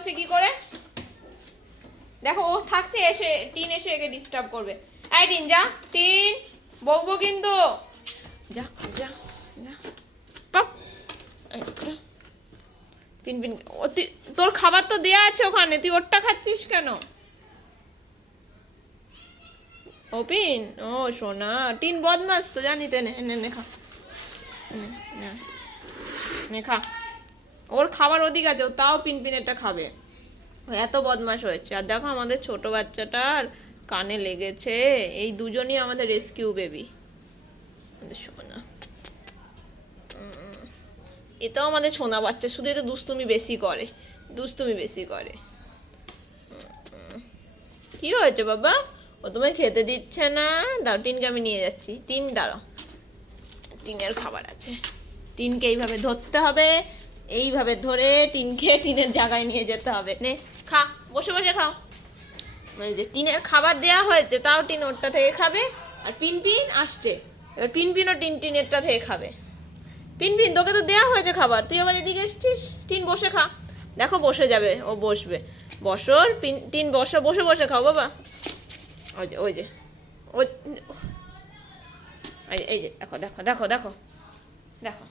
করছে কি করে? দেখো ও থাকছে, এসে টিন এসে একে ডিস্টার্ব করবে। এই টিন যা, টিন বকবো কিন্তু। যা যা যা পাপ। পিন পিন, তোর খাবার তো দেয়া আছে ওখানে, তুই ওরটা খাচ্ছিস কেন? ও পিন, ও সোনা, টিন বদমাস তো জানি তো। নে নে নে খা, নে খা। ওর খাবার ওদিক আছে, তাও পিন পিনেরটা খাবে। এত বদমাশ হয়েছে। আর দেখো আমাদের ছোট বাচ্চাটার কানে লেগেছে। এই দুজনই আমাদের রেস্কিউ বেবি, আমাদের সোনা। এটাও আমাদের সোনা বাচ্চা, শুধু এটা দুষ্টুমি বেশি করে, দুষ্টুমি বেশি করে। কি হয়েছে বাবা? ও তোমায় খেতে দিচ্ছে না? দাও, টিনকে আমি নিয়ে যাচ্ছি। টিন দাঁড়াও, টিনের খাবার আছে। টিনকে এইভাবে ধরতে হবে, এইভাবে ধরে টিনকে টিনের জায়গায় নিয়ে যেতে হবে। নে খা, বসে বসে খাও। ওই যে টিনের খাবার দেয়া হয়েছে, তাও টিন ওরটা থেকে খাবে। আর পিন পিন আসছে, এবার পিন পিনও টিনেরটা থেকে খাবে। পিন পিন, তোকে তো দেয়া হয়েছে খাবার, তুই আবার এদিকে এসছিস। টিন বসে খা। দেখো বসে যাবে, ও বসবে। বসর টিন, বসো, বসে বসে খাও বাবা। ওই যে ওই যে ওই, এই যে দেখো দেখো দেখো দেখো দেখো।